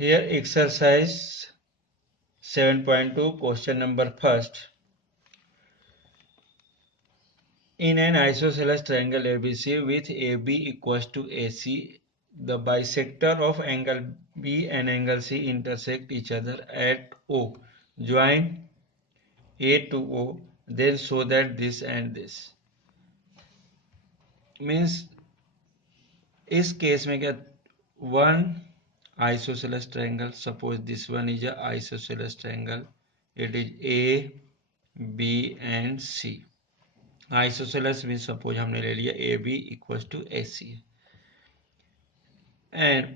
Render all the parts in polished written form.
Here exercise 7.2 question number first. In an isosceles triangle ABC with AB equals to AC, the bisector of angle B and angle C intersect each other at O. Join A to O, then show that this and this. Means इस case में क्या, one isosceles triangle, suppose this one is a isosceles triangle, it is A, B and C. Isosceles means suppose हमने ले लिया AB equals to AC and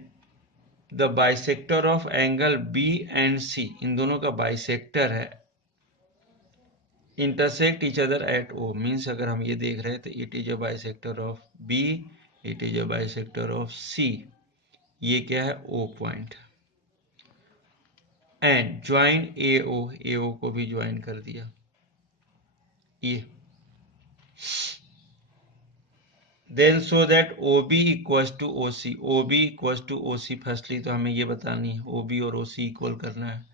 the bisector of angle B and C, इन दोनों का bisector है, intersect each other at O means अगर हम ये देख रहे हैं तो it is a bisector of B, it is a bisector of C, ये क्या है O point, and join AO, AO को भी ज्वाइन कर दिया ये, then show that OB equals to OC, OB equals to OC firstly तो हमें ये बतानी है OB और OC इक्वल करना है।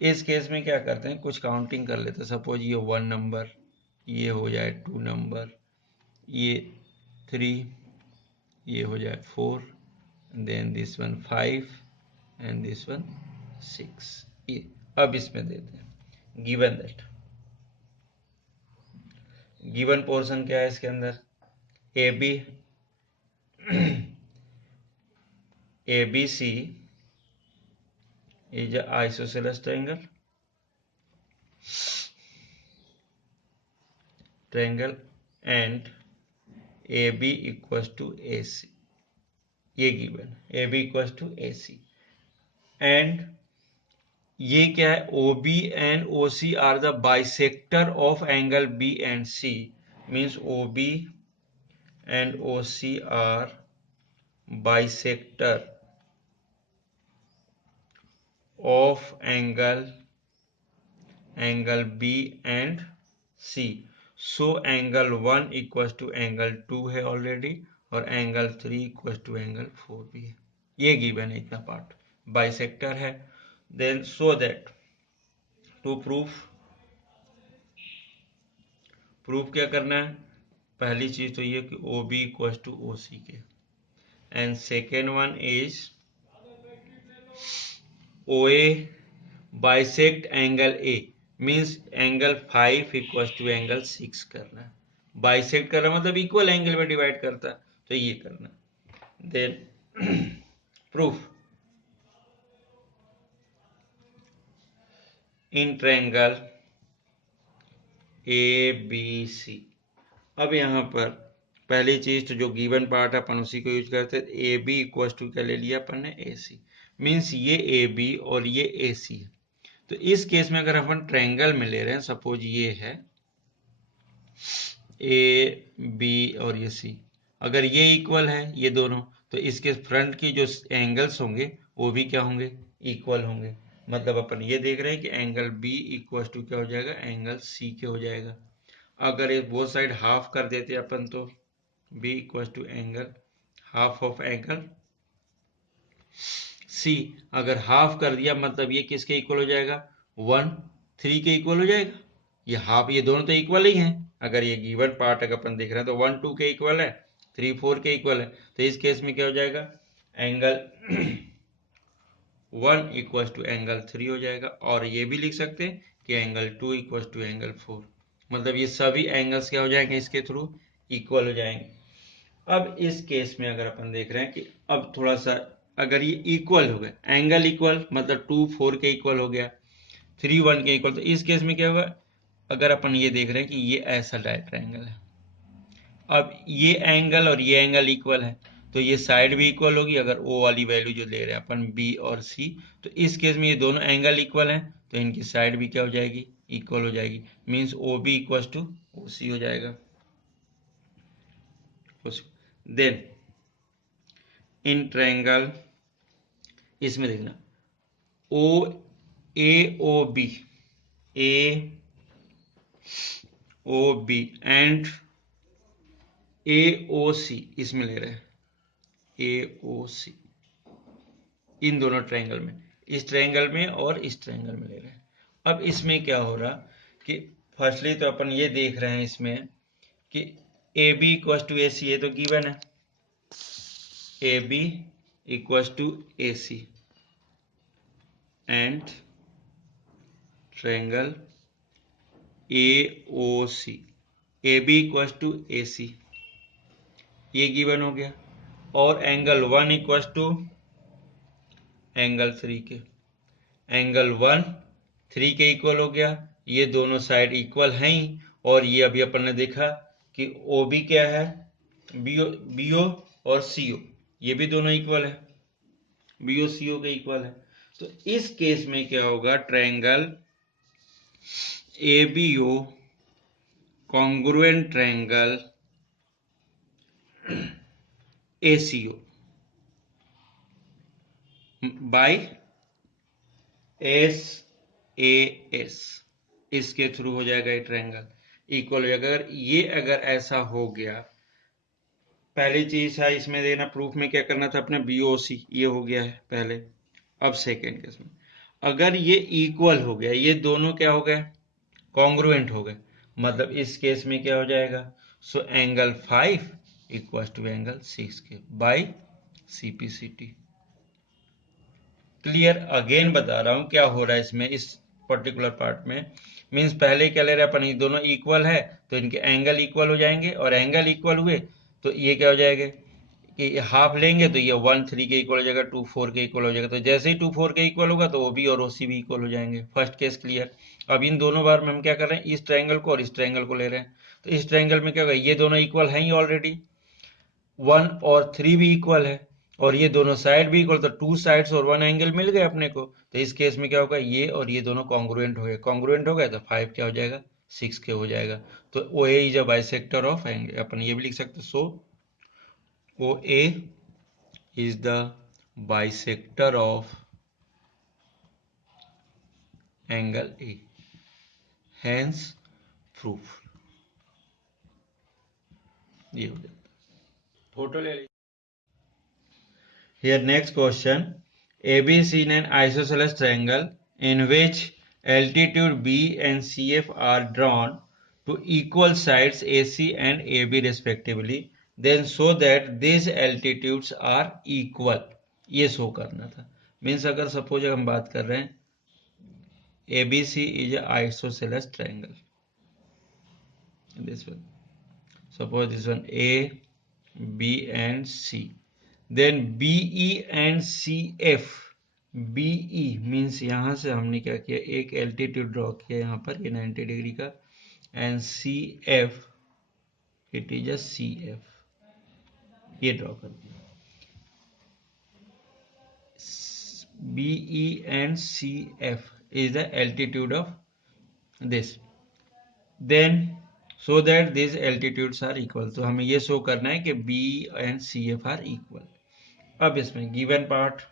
इस केस में क्या करते हैं, कुछ काउंटिंग कर लेते हैं, सपोज ये 1 नंबर, ये हो जाए 2 नंबर, ये 3, ये हो जाए 4, then this one 5 and this one 6। ये अब इसमें देते हैं गिवन दैट, गिवन पोर्शन क्या है इसके अंदर, AB ABC is a isosceles triangle and AB equals to AC, ये given AB equals to AC and ये क्या है, OB and OC are the bisector of angle B and C, means OB and OC are bisector of angle B and C, so angle 1 equals to angle 2 है already और angle 3 equal to angle 4 भी है, ये given है इतना part, bisector है। Then so that to proof क्या करना है, पहली चीज तो ये कि OB इक्वल टू OC के, and second one is OA bisect angle A, means angle 5 equal to angle 6 करना है, बाइसेक्ट करना मतलब इक्वल एंगल में डिवाइड करता, तो ये करना। Then proof, in triangle ABC, अब यहाँ पर पहली चीज तो जो गिवन पार्ट है अपन उसी को यूज करते हैं, AB इक्वल टू क्या ले लिया अपन ने AC, मीन्स ये AB और ये AC है। तो इस केस में अगर अपन ट्रायंगल में ले रहे हैं, सपोज ये है AB और ये C, अगर ये इक्वल है ये दोनों, तो इसके फ्रंट की जो एंगल्स होंगे वो भी क्या होंगे, इक्वल होंगे। मतलब अपन ये देख रहे हैं कि एंगल B इक्वल टू क्या हो जाएगा, एंगल C के हो जाएगा। अगर ये वो साइड हाफ कर देते अपन तो B equal to angle half of angle C, अगर हाफ कर दिया मतलब ये किसके इक्वल हो जाएगा, 1 3 के इक्वल हो जाएगा, ये हाफ, ये दोनों तो इक्वल ही हैं। अगर ये गिवन पार्ट अगर अपन देख रहे हैं तो 1 2 के इक्वल है, 3 4 के इक्वल है, तो इस केस में क्या हो जाएगा, एंगल 1 इक्वल टू एंगल 3 हो जाएगा। और ये भी लिख सकते हैं कि एंगल 2 इक्वल टू एंगल 4, मतलब ये सभी एंगल्स क्या हो जाएंगे, इसके थ्रू इक्वल हो जाएंगे। अब इस केस में अगर अपन देख रहे हैं कि अब थोड़ा सा अगर ये इक्वल हो गए, एंगल इक्वल मतलब 2 4 के इक्वल हो गया, 3 1 के इक्वल, तो इस केस में क्या होगा, अगर अपन ये देख रहे हैं कि ये ऐसा ट्रायंगल है, अब ये एंगल और ये एंगल इक्वल है, तो ये साइड भी इक्वल होगी। अगर O वाली वैल्यू जो ले रहे हैं अपन B और C, तो इस केस में ये दोनों एंगल इक्वल हैं, तो इनकी साइड भी क्या हो जाएगी, इक्वल हो जाएगी, means OB equal to OC हो जाएगा। देन इन ट्रायंगल, इसमें देखना AOB एंड AOC, इसमें ले रहे हैं AOC, इन दोनों ट्रायंगल में, इस ट्रायंगल में और इस ट्रायंगल में ले रहे हैं। अब इसमें क्या हो रहा कि फर्स्टली तो अपन ये देख रहे हैं इसमें कि A B equal to A C, ये तो गिवन है, A B equal to A C and triangle A O C, A B equal to A C, ये गिवन हो गया, और एंगल 1 इक्वल टू एंगल 3 के, एंगल 1 3 के इक्वल हो गया, ये दोनों साइड इक्वल हैं ही, और ये अभी अपन ने देखा कि ओ बी क्या है, बी ओ और सी ओ, ये भी दोनों इक्वल है, बी ओ सी ओ के इक्वल है। तो इस केस में क्या होगा, triangle A B O congruent triangle A C O by S A S, इसके थ्रू हो जाएगा ये ट्रायंगल इक्वल हो जाएगा। अगर ऐसा हो गया, पहली चीज है इसमें देना, प्रूफ में क्या करना था अपने, बी ओ सी, ये हो गया है पहले। अब सेकेंड केस में अगर ये इक्वल हो गया, ये दोनों क्या हो गए, कॉन्ग्रुएंट हो गए, मतलब इस केस में क्या हो जाएगा, so angle 5 equal to angle 6 के by C P C T. Clear, again बता रहा हूं क्या हो रहा है इसमें, इस पर्टिकुलर पार्ट में मींस पहले क्या ले रहे हैं अपन, ये दोनों इक्वल है तो इनके एंगल इक्वल हो जाएंगे, और एंगल इक्वल हुए तो ये क्या हो जाएगा कि हाफ लेंगे तो ये 1 3 के इक्वल हो जाएगा, 2 4 के इक्वल हो जाएगा, तो जैसे ही 2 4 के इक्वल होगा तो ओ बी और ओ सी भी इक्वल हो जाएंगे। First case clear. अब इन दोनों बार में हम क्या कर रहे हैं, इस ट्रायंगल को और इस ट्रायंगल को ले रहे हैं, तो इस ट्रायंगल में क्या होगा, ये दोनों इक्वल हैं ही ऑलरेडी, 1 और 3 भी इक्वल है, और ये दोनों साइड भी इक्वल, तो 2 साइड्स और 1 एंगल मिल गए अपने को। तो इस केस में क्या होगा, ये और ये दोनं कॉन्ग्रुएंट हो गए, कॉन्ग्रुएंट हो गए तो 5 क्या हो जाएगा, 6 के हो जाएगा। तो O A is a bisector of angle, अपन ये भी लिख सकते, so O A is the bisector of angle A, hence proof. ये हो जाता, फोटो ले लीजिए। Here next question, AB is in an isosceles triangle in which altitude B and CF are drawn to equal sides AC and AB respectively, then show that these altitudes are equal। ये show करना था, means अगर suppose हम बात कर रहे हैं ABC is a isosceles triangle, this one, suppose this one A, B and C, then BE and CF, BE means यहां से हमने क्या किया, एक एल्टीट्यूड ड्रॉ किया यहाँ पर, ये 90 डिग्री का, and CF it is a CF, ये ड्रॉ कर दिया, BE and CF is the altitude of this, then so that these altitudes are equal। तो हमें ये शो करना है कि BE and CF are equal। अब इसमें गिवन पार्ट,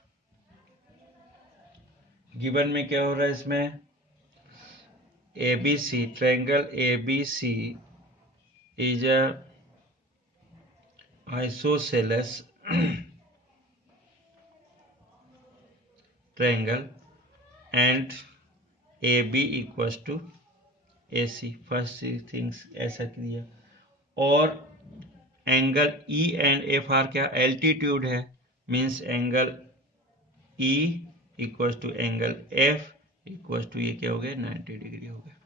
गिवन में क्या हो रहा है इसमें, ABC triangle ABC is a isosceles triangle and AB equals to AC, first things ऐसा किया, और angle E and F are क्या, एल्टीट्यूड है, means angle E equals to angle F equals to ये क्या हो गया, 90 डिग्री हो गया,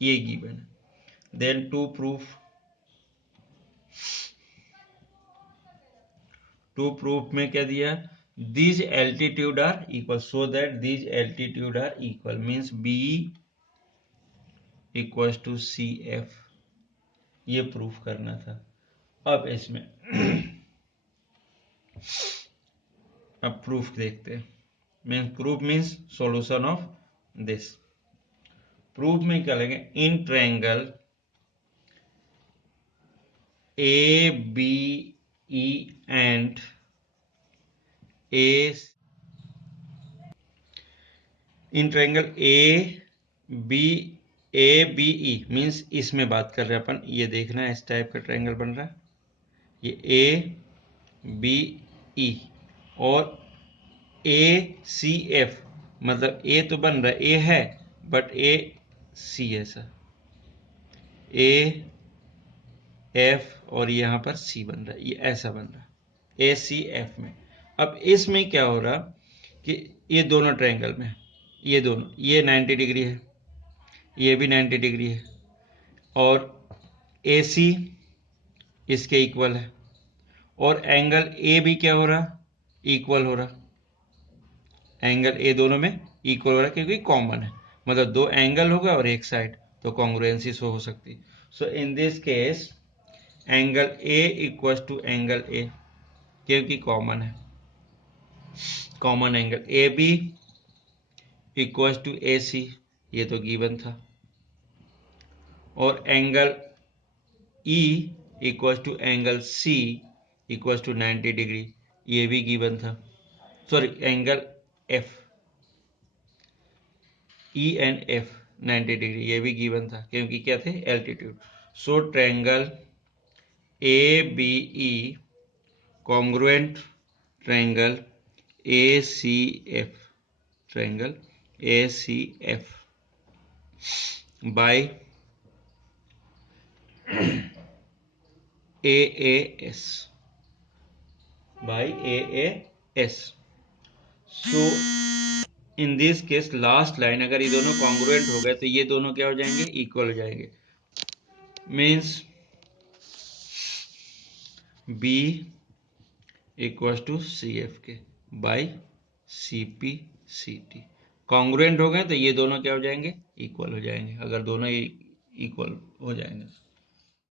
ये गिवन है। देन टू प्रूफ में क्या दिया, these altitude are equal, so that these altitude are equal means BE equals to CF, ये प्रूफ करना था। अब इसमें अब प्रूफ देखते हैं, means proof means solution of this. प्रूफ में क्या लगे, in triangle A B E and A, in triangle A B E means इसमें बात कर रहे हैं अपन, ये देखना है इस टाइप का ट्रायंगल बन रहा है, ये ए बी ई और ए सी एफ, मतलब ए तो बन रहा है, ए है बट ए सी है सर, ए एफ और यहाँ पर सी बन रहा है, ये ऐसा बन रहा है ए सी एफ में। अब इसमें क्या हो रहा कि ये दोनों ट्रायंगल में, ये दोनों, ये 90 डिग्री है, ये भी 90 डिग्री है, और ए सी इसके इक्वल है, और एंगल ए भी क्या हो रहा, इक्वल हो रहा, एंगल ए दोनों में इक्वल हो रहा है क्योंकि कॉमन है, मतलब दो एंगल होगा और एक साइड, तो कॉन्ग्रुएंसी शो हो सकती। So in this case angle A equal to angle A, क्योंकि कॉमन है, common angle A B equal to A C, ये तो गिवन था, और angle E equal to angle C equal to 90 degree, ये भी गिवन था, sorry angle F, E and F 90 degree, ये भी गिवन था क्योंकि क्या थे, altitude. So triangle A B E congruent triangle A C F, triangle A C F by A S, by A S. So in this case last line, अगर ये दोनों congruent हो गए तो ये दोनों क्या हो जाएंगे, इक्वल हो जाएंगे, means B equal to C F के by C P C T, congruent हो गए तो ये दोनों क्या हो जाएंगे, इक्वल हो जाएंगे, अगर दोनों इक्वल हो जाएंगे।